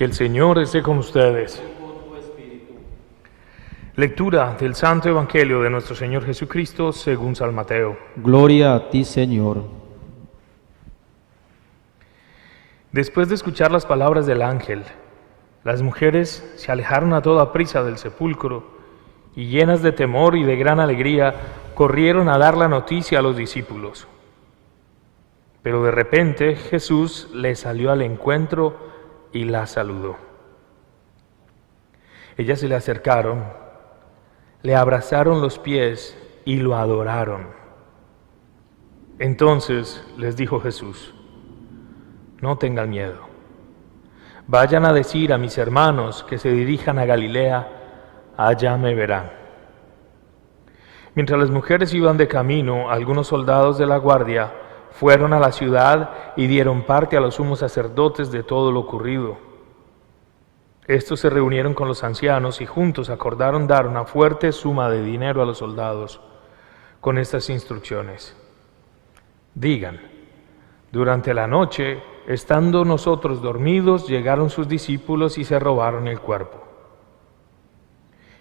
Que el Señor esté con ustedes. Lectura del Santo Evangelio de nuestro Señor Jesucristo según San Mateo. Gloria a ti, Señor. Después de escuchar las palabras del ángel, las mujeres se alejaron a toda prisa del sepulcro y, llenas de temor y de gran alegría, corrieron a dar la noticia a los discípulos. Pero de repente Jesús les salió al encuentro y las saludó. Ellas se le acercaron, le abrazaron los pies y lo adoraron. Entonces les dijo Jesús: no tengan miedo. Vayan a decir a mis hermanos que se dirijan a Galilea, allá me verán. Mientras las mujeres iban de camino, algunos soldados de la guardia fueron a la ciudad y dieron parte a los sumos sacerdotes de todo lo ocurrido. Estos se reunieron con los ancianos y juntos acordaron dar una fuerte suma de dinero a los soldados con estas instrucciones: digan, durante la noche, estando nosotros dormidos, llegaron sus discípulos y se robaron el cuerpo.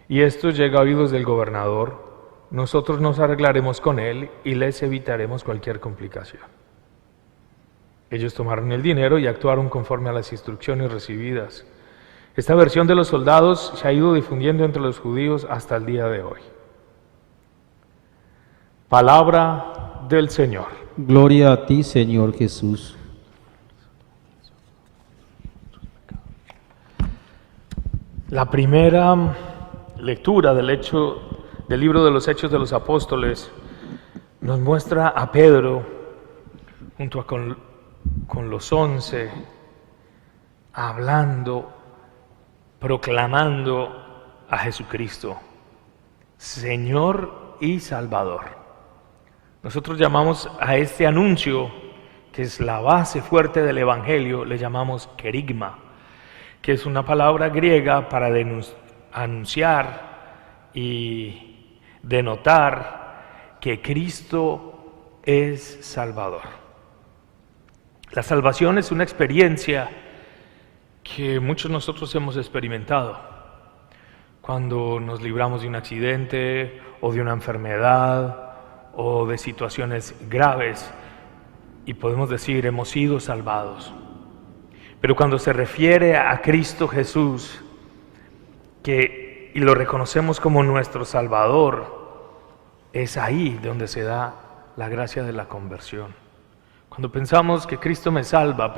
Y esto llega a oídos del gobernador. Nosotros nos arreglaremos con él y les evitaremos cualquier complicación. Ellos tomaron el dinero y actuaron conforme a las instrucciones recibidas. Esta versión de los soldados se ha ido difundiendo entre los judíos hasta el día de hoy. Palabra del Señor. Gloria a ti, Señor Jesús. La primera lectura del libro de los Hechos de los Apóstoles nos muestra a Pedro junto con los 11 hablando, proclamando a Jesucristo, Señor y Salvador. Nosotros llamamos a este anuncio, que es la base fuerte del Evangelio, le llamamos querigma, que es una palabra griega para anunciar y denotar que Cristo es Salvador. La salvación es una experiencia que muchos de nosotros hemos experimentado cuando nos libramos de un accidente o de una enfermedad o de situaciones graves y podemos decir hemos sido salvados. Pero cuando se refiere a Cristo Jesús, y lo reconocemos como nuestro Salvador, es ahí donde se da la gracia de la conversión. Cuando pensamos que Cristo me salva,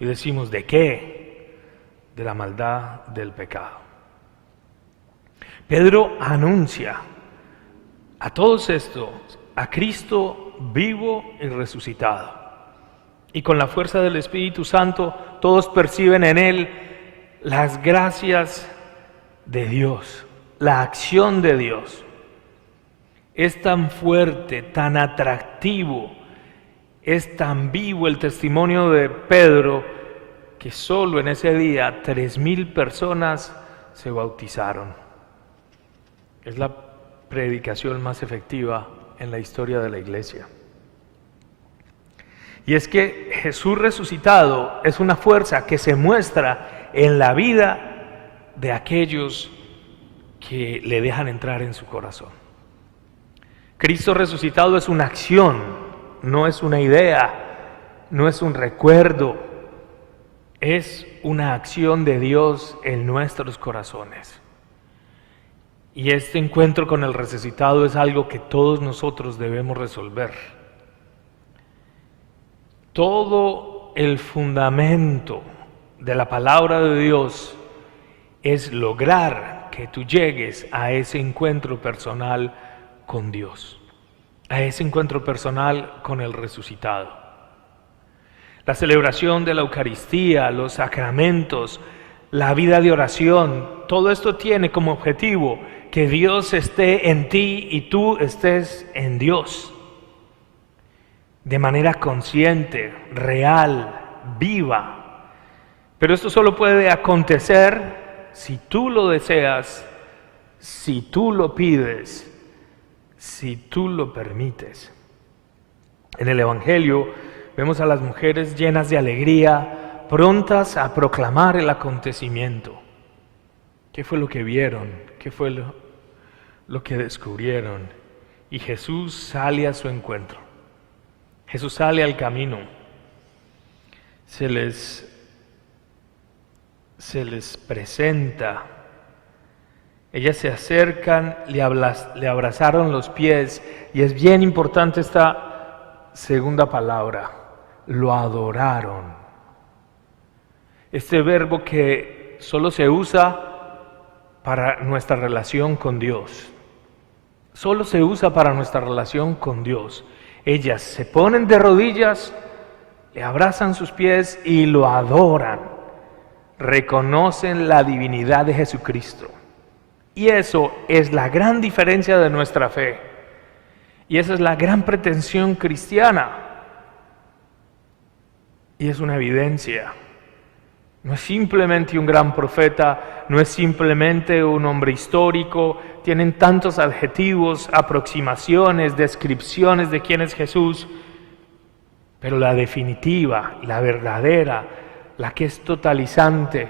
y decimos, ¿de qué? De la maldad del pecado. Pedro anuncia a todos estos a Cristo vivo y resucitado. Y con la fuerza del Espíritu Santo, todos perciben en Él las gracias de Dios, la acción de Dios. Es tan fuerte, tan atractivo, es tan vivo el testimonio de Pedro que solo en ese día 3,000 personas se bautizaron. Es la predicación más efectiva en la historia de la iglesia. Y es que Jesús resucitado es una fuerza que se muestra en la vida de aquellos que le dejan entrar en su corazón. Cristo resucitado es una acción, no es una idea, no es un recuerdo, es una acción de Dios en nuestros corazones. Y este encuentro con el resucitado es algo que todos nosotros debemos resolver. Todo el fundamento de la palabra de Dios es lograr que tú llegues a ese encuentro personal con Dios, a ese encuentro personal con el resucitado. La celebración de la Eucaristía, los sacramentos, la vida de oración, todo esto tiene como objetivo que Dios esté en ti y tú estés en Dios. De manera consciente, real, viva. Pero esto solo puede acontecer si tú lo deseas, si tú lo pides, si tú lo permites. En el Evangelio vemos a las mujeres llenas de alegría prontas a proclamar el acontecimiento. ¿Qué fue lo que vieron? ¿Qué fue lo que descubrieron? Y Jesús sale a su encuentro. Jesús sale al camino. Se les presenta. Ellas se acercan, le abrazaron los pies, y es bien importante esta segunda palabra, lo adoraron. Este verbo que solo se usa para nuestra relación con Dios. Solo se usa para nuestra relación con Dios. Ellas se ponen de rodillas, le abrazan sus pies y lo adoran. Reconocen la divinidad de Jesucristo. Y eso es la gran diferencia de nuestra fe. Y esa es la gran pretensión cristiana. Y es una evidencia. No es simplemente un gran profeta, no es simplemente un hombre histórico. Tienen tantos adjetivos, aproximaciones, descripciones de quién es Jesús. Pero la definitiva, la verdadera, la que es totalizante,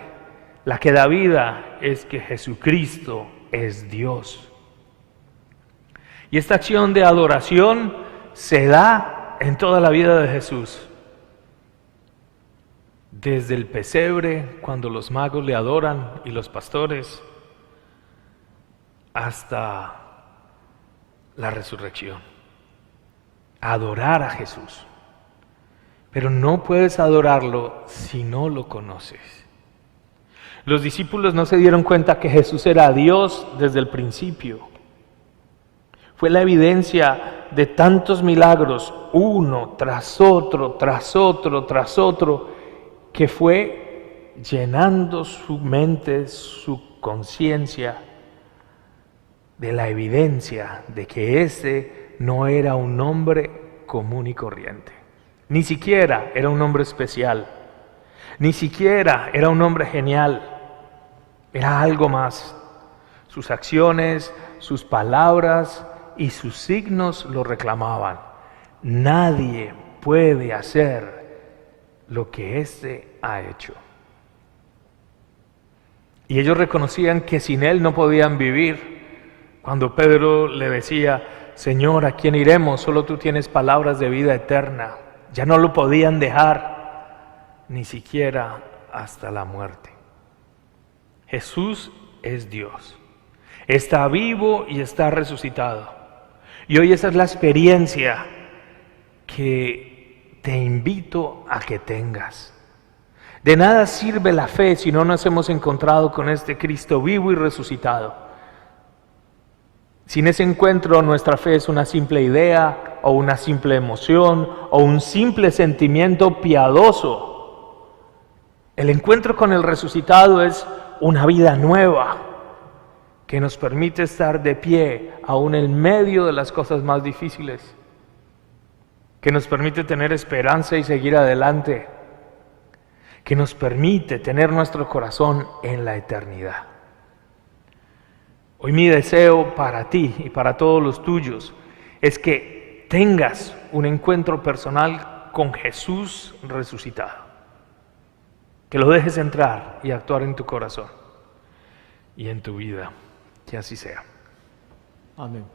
la que da vida, es que Jesucristo es Dios. Y esta acción de adoración se da en toda la vida de Jesús. Desde el pesebre, cuando los magos le adoran y los pastores, hasta la resurrección. Adorar a Jesús. Pero no puedes adorarlo si no lo conoces. Los discípulos no se dieron cuenta que Jesús era Dios desde el principio. Fue la evidencia de tantos milagros, uno tras otro, tras otro, tras otro, que fue llenando su mente, su conciencia, de la evidencia de que ese no era un hombre común y corriente. Ni siquiera era un hombre especial. Ni siquiera era un hombre genial. Era algo más. Sus acciones, sus palabras y sus signos lo reclamaban. Nadie puede hacer lo que éste ha hecho. Y ellos reconocían que sin él no podían vivir. Cuando Pedro le decía, Señor, ¿a quién iremos? Solo tú tienes palabras de vida eterna. Ya no lo podían dejar, ni siquiera hasta la muerte. Jesús es Dios. Está vivo y está resucitado. Y hoy esa es la experiencia que te invito a que tengas. De nada sirve la fe si no nos hemos encontrado con este Cristo vivo y resucitado. Sin ese encuentro, nuestra fe es una simple idea, o una simple emoción, o un simple sentimiento piadoso. El encuentro con el resucitado es una vida nueva, que nos permite estar de pie, aún en medio de las cosas más difíciles, que nos permite tener esperanza y seguir adelante, que nos permite tener nuestro corazón en la eternidad. Hoy mi deseo para ti y para todos los tuyos es que tengas un encuentro personal con Jesús resucitado. Que lo dejes entrar y actuar en tu corazón y en tu vida. Que así sea. Amén.